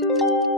Música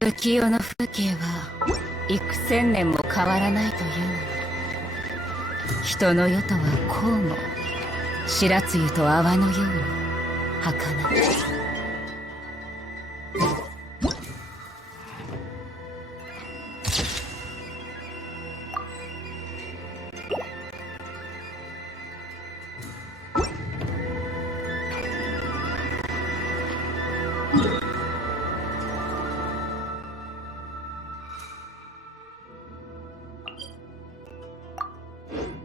浮世の風景は幾千年も変わらないという。のに人の世とはこうも。白露と泡のように儚い。you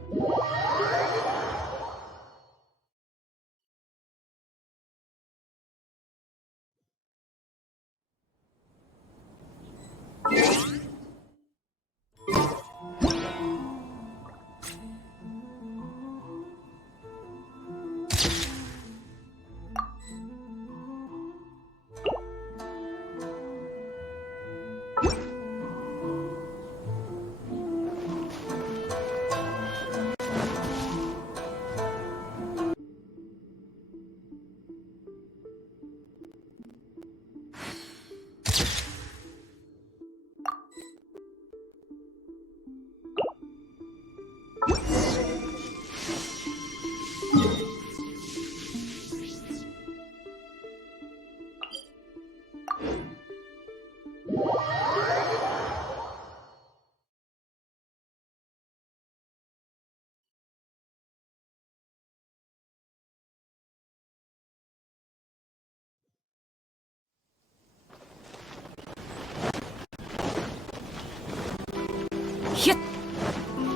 Mm-hmm.